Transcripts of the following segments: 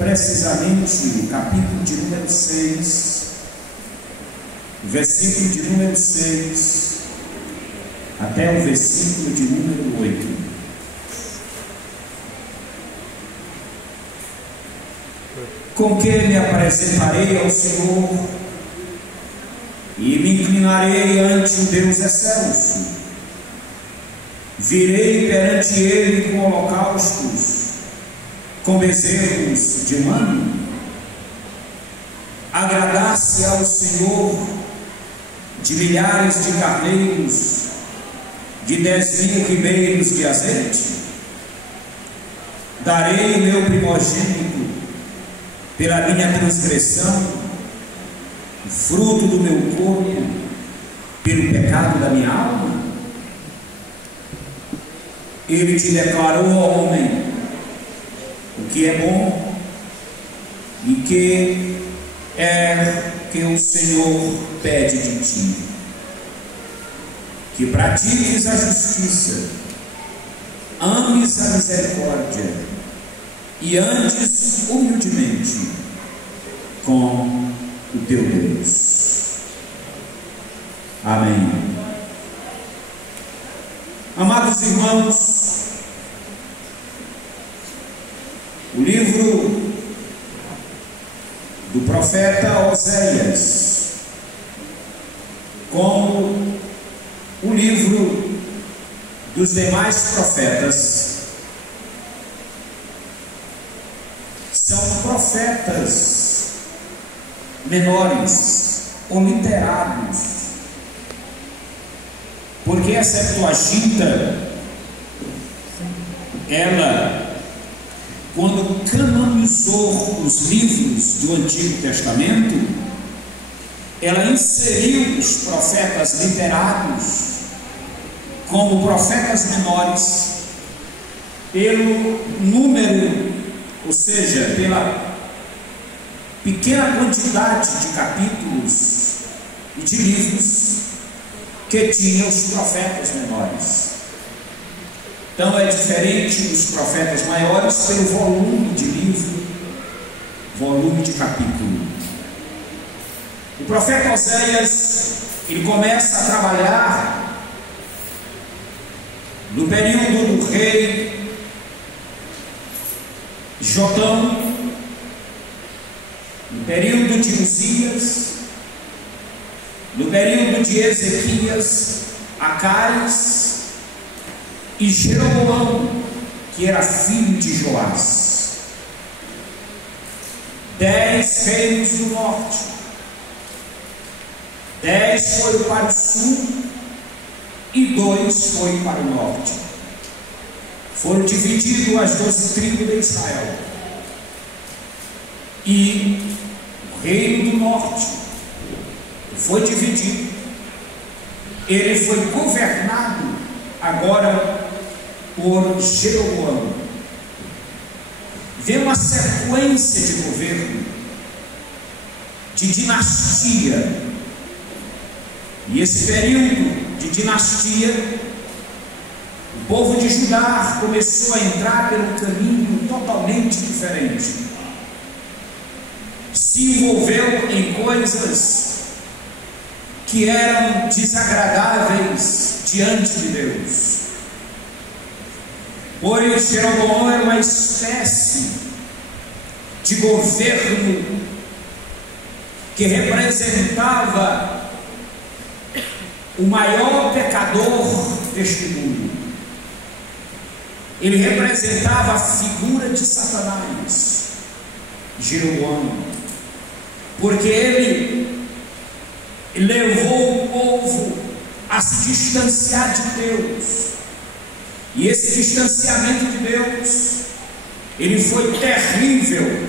precisamente o capítulo de número 6, versículo de número 6, até o versículo de número 8. Com que me apresentarei ao Senhor e me inclinarei ante o Deus excelso. Virei perante Ele com holocaustos, com bezerros de mano. Agradar-se ao Senhor de milhares de carneiros, de 10.000 ribeiros de azeite. Darei o meu primogênito pela minha transgressão, o fruto do meu corpo pelo pecado da minha alma. Ele te declarou, ó homem, o que é bom e que é que o Senhor pede de ti: que pratiques a justiça, ames a misericórdia e andes humildemente com o teu Deus. Amém. Amados irmãos, o livro do profeta Oséias, como o livro dos demais profetas, são profetas menores ou literados, porque a Septuaginta, ela, quando canonizou os livros do Antigo Testamento, ela inseriu os profetas literados como profetas menores pelo número, ou seja, pela pequena quantidade de capítulos e de livros que tinham os profetas menores. Então é diferente dos profetas maiores pelo volume de livro, volume de capítulo. O profeta Oséias, ele começa a trabalhar no período do rei Jotão, no período de Uzias, no período de Ezequias, Acais e Jeroboão, que era filho de Joás. 10 reinos do norte, 10 foram para o sul e 2 foram para o norte. Foram divididos as 12 tribos de Israel. E o reino do norte foi dividido. Ele foi governado agora por Jeroboão. Vê uma sequência de governo, de dinastia. E esse período de dinastia, o povo de Judá começou a entrar pelo caminho totalmente diferente. Se envolveu em coisas que eram desagradáveis diante de Deus. Pois Jeroboão era uma espécie de governo que representava o maior pecador deste mundo. Ele representava a figura de Satanás, Jeroboão, porque ele levou o povo a se distanciar de Deus. E esse distanciamento de Deus, ele foi terrível,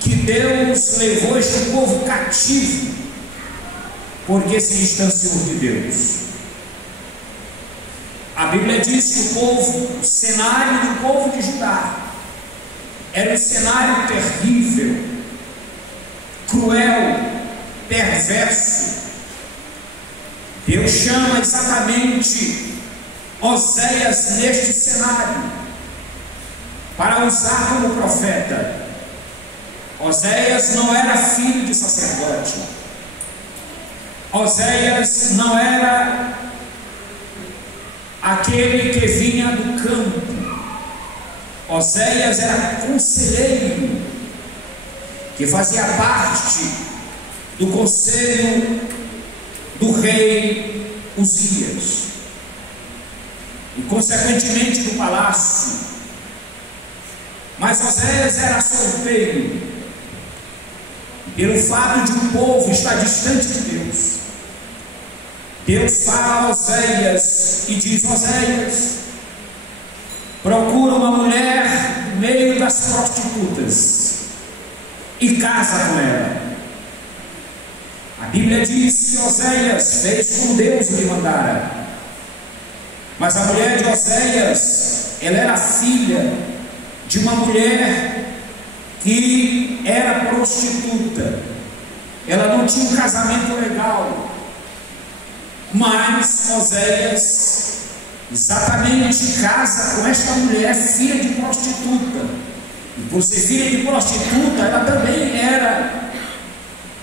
que Deus levou este povo cativo, porque se distanciou de Deus. A Bíblia diz que o cenário do povo de Judá era um cenário terrível, cruel, perverso. Deus chama exatamente Oséias neste cenário para usar como profeta Oséias não era filho de sacerdote. Oséias não era aquele que vinha do campo. Oséias era conselheiro, que fazia parte do conselho do rei Uzias e consequentemente do palácio. Mas Oséias era solteiro, pelo fato de um povo estar distante de Deus. Deus fala a Oséias e diz: Oséias, procura uma mulher no meio das prostitutas e casa com ela. A Bíblia diz que Oséias fez como Deus lhe mandara. Mas a mulher de Oséias, ela era filha de uma mulher que era prostituta. Ela não tinha um casamento legal. Mas Oséias exatamente casa com esta mulher, filha de prostituta. E por ser filha de prostituta, ela também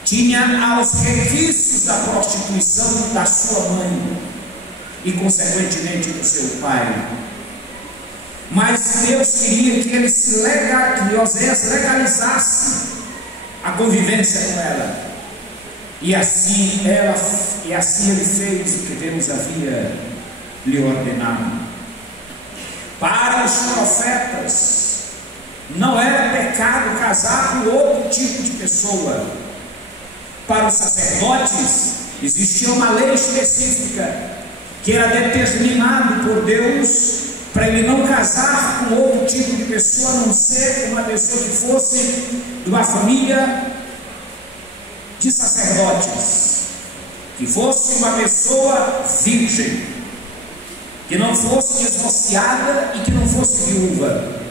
tinha os requisitos da prostituição da sua mãe e consequentemente do seu pai. Mas Deus queria que Oséias legalizasse a convivência com ela. E assim ele fez o que Deus havia lhe ordenado. Para os profetas, não era pecado casar com outro tipo de pessoa. Para os sacerdotes, existia uma lei específica que era determinado por Deus para ele não casar com outro tipo de pessoa, a não ser uma pessoa que fosse de uma família de sacerdotes, que fosse uma pessoa virgem, que não fosse divorciada e que não fosse viúva.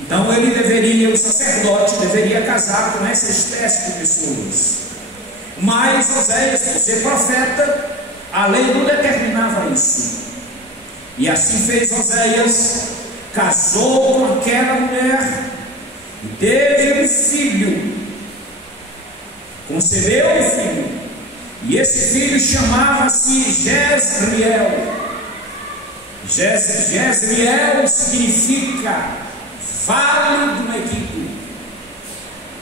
Então o sacerdote deveria casar com essa espécie de pessoas. Mas Oséias, por ser profeta, a lei não determinava isso. E assim fez Oséias, casou com aquela mulher e teve um filho, concebeu um filho, e esse filho chamava-se Jezreel. Jezreel significa Vale do Megiddo,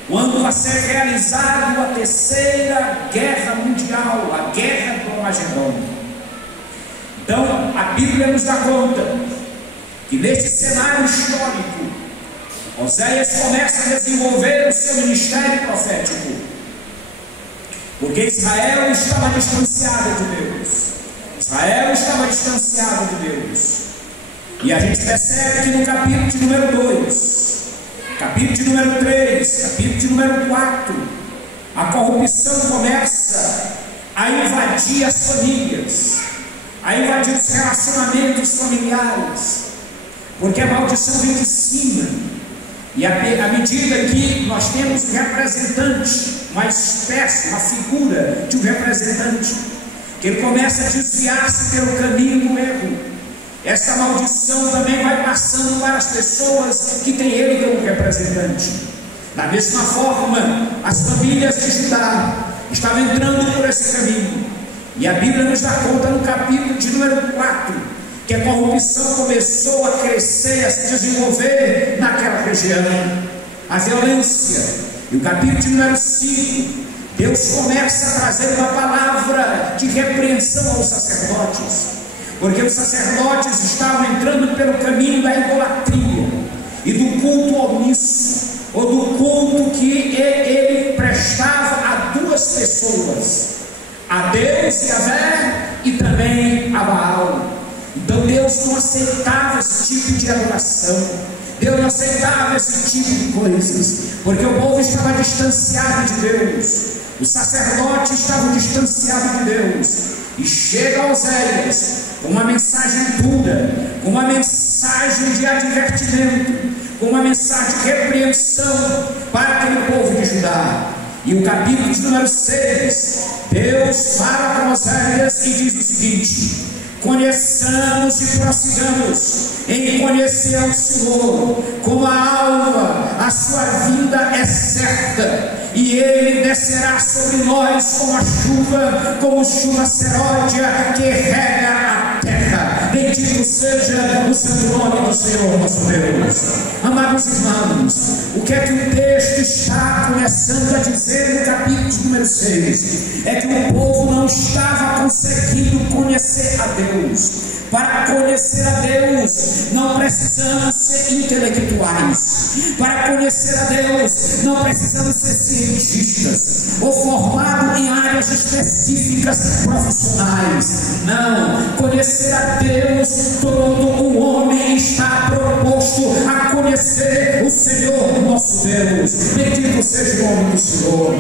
quando vai ser realizada a terceira guerra mundial, a guerra do Armagedon. Então a Bíblia nos dá conta que neste cenário histórico, Oséias começa a desenvolver o seu ministério profético, porque Israel estava distanciado de Deus. Israel estava distanciado de Deus. E a gente percebe que no capítulo de número 2, capítulo de número 3, capítulo de número 4, a corrupção começa a invadir as famílias, a invadir os relacionamentos familiares, porque a maldição vem de cima. E à medida que nós temos um representante, uma espécie, uma figura de um representante, que ele começa a desviar-se pelo caminho do erro, essa maldição também vai passando para as pessoas que têm ele como representante. Da mesma forma, as famílias de Judá estavam entrando por esse caminho. E a Bíblia nos dá conta no capítulo de número 4, que a corrupção começou a crescer, a se desenvolver naquela região. A violência. E o capítulo de número 5, Deus começa a trazer uma palavra de repreensão aos sacerdotes, porque os sacerdotes estavam entrando pelo caminho da idolatria e do culto omisso, ou do culto que ele prestava a duas pessoas, a Deus e a Vé, e também a Baal. Então Deus não aceitava esse tipo de adoração, Deus não aceitava esse tipo de coisas, porque o povo estava distanciado de Deus, os sacerdotes estavam distanciados de Deus. E chega a Oséias com uma mensagem dura, com uma mensagem de advertimento, com uma mensagem de repreensão para aquele povo de Judá. E o capítulo de número 6, Deus fala com Oséias e diz o seguinte: conheçamos e prossigamos em conhecer o Senhor, como a alva a sua vinda é certa, e Ele descerá sobre nós como chuva seródia que rega a terra. Bendito seja o santo nome do Senhor nosso Deus. Amados irmãos, o que é que o texto está começando a dizer no capítulo número 6? É que o povo não estava conseguindo conhecer a Deus. Para conhecer a Deus, não precisamos ser intelectuais. Para conhecer a Deus, não precisamos ser cientistas ou formados em áreas específicas profissionais. Não, conhecer a Deus, todo o homem está proposto a conhecer o Senhor nosso Deus. Bendito seja o nome do Senhor.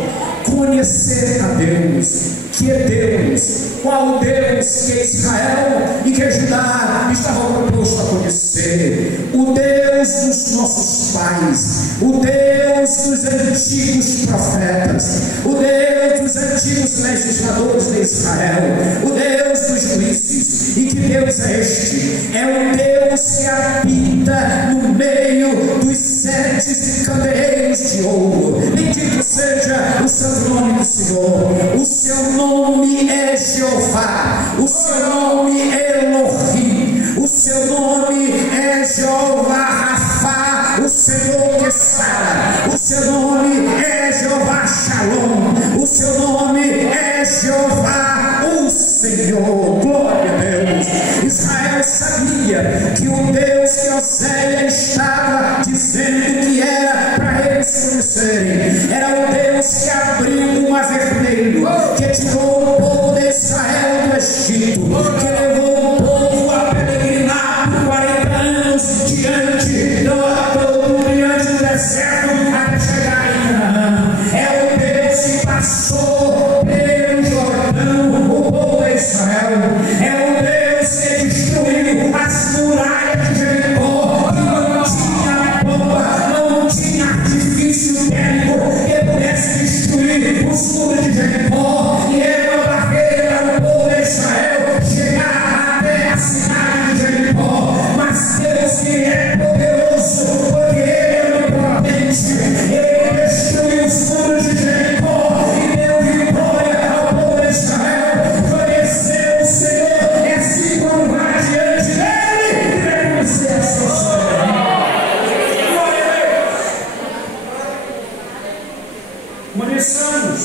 Conhecer a Deus. Que é Deus? Qual Deus que Israel e que Judá estavam propostos a conhecer? O Deus dos nossos pais, o Deus dos antigos profetas, o Deus dos antigos legisladores de Israel, o Deus dos juízes. E que Deus é este? É o Deus que habita no meio dos 7 candeeiros de ouro. Bendito seja o santo nome do Senhor. O seu nome é Jeová, o seu nome é Elohim, o seu nome é Jeová Rafa, o Senhor que sara, o seu nome é Jeová Shalom, o seu nome é Jeová o Senhor. Glória a Deus. Israel sabia que o Deus que Oséias estava dizendo que era para eles conhecerem era o Deus que abriu o mar vermelho, que tirou o povo de Israel do Egito, que levou o povo a peregrinar por 40 anos diante do deserto até chegar em Canaã. É o Deus que passou pelo Jordão o povo de Israel. É o Deus que destruiu as muralhas de Jericó, que não tinha bomba, não tinha artifício bélico que pudesse destruir os muros de Jericó. E era uma barreira para o povo de Israel chegar até a cidade de Jericó. Mas Deus que é poderoso, porque Ele é onipotente, Ele destruiu os muros de Jericó e deu vitória ao povo de Israel. Conhecer o Senhor é assim quando vai diante dele e reconhecer a sua soberania. Glória a Deus. Conheçamos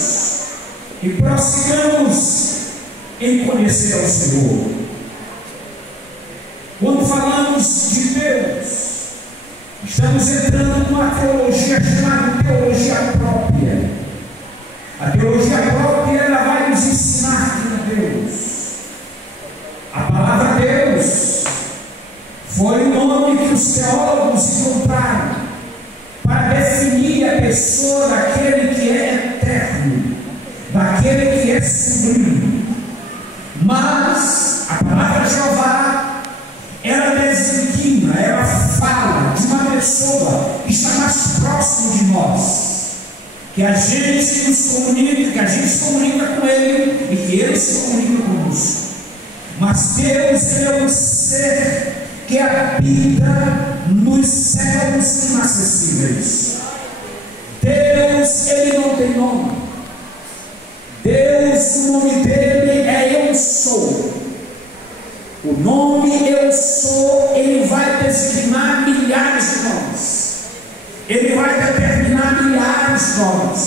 e prossigamos em conhecer ao Senhor. Quando falamos de Deus, estamos entrando numa teologia chamada teologia própria. A teologia própria, ela vai nos ensinar quem é Deus. A palavra Deus foi o nome que os teólogos encontraram para definir a pessoa daquele que é eterno, daquele que é sublime. Mas a palavra Jeová, ela designa, ela fala de uma pessoa que está mais próximo de nós, que a gente nos comunica, que a gente se comunica com Ele e que Ele se comunica conosco. Mas Deus, Ele é um ser que habita nos céus inacessíveis. Deus, Ele não tem nome. Deus, o nome dele é Eu Sou. O nome Eu Sou, ele vai designar milhares de nomes. Ele vai determinar milhares de nomes.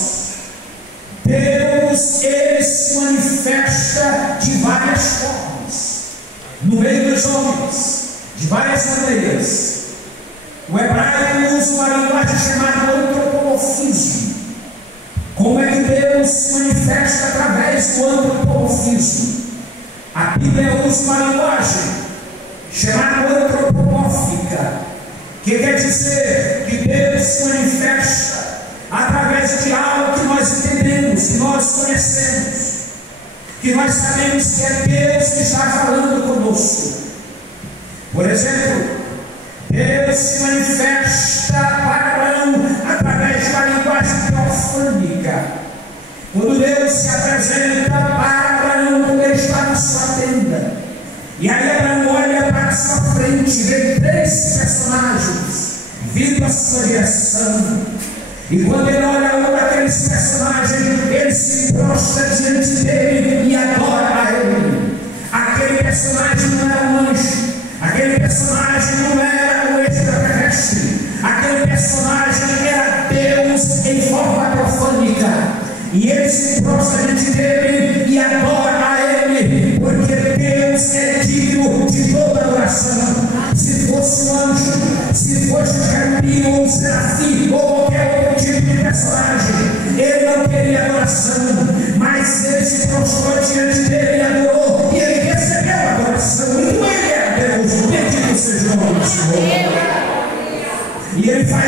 Deus, ele se manifesta de várias formas no meio dos homens, de várias maneiras. O hebraico usa uma linguagem chamada antropomorfismo. Como é que Deus se manifesta através do antropomorfismo? A Bíblia usa uma linguagem chamada antropomórfica, que quer dizer que Deus se manifesta através de algo que nós entendemos, que nós conhecemos, que nós sabemos que é Deus que está falando conosco. Por exemplo, Deus se manifesta para Abraão através de uma linguagem teofânica. Quando Deus se apresenta para Abraão, quando ele está na sua tenda, e aí Abraão olha para a sua frente, vê 3 personagens vindo a sua direção. E quando ele olha um daqueles personagens, ele se prostra diante dele e adora a ele. Aquele personagem não era um anjo, aquele personagem não era um extraterrestre, aquele personagem era Deus em forma profânica. E ele se prostra diante dele e adora a ele, porque Deus é digno de toda adoração. Se fosse um anjo, se fosse um querubim ou um serafim ou qualquer outro tipo de personagem, ele não queria adoração, mas ele se prostrou diante dele e adorou, e ele recebeu a adoração. Então ele é Deus, bendito seja o nome do Senhor. E ele faz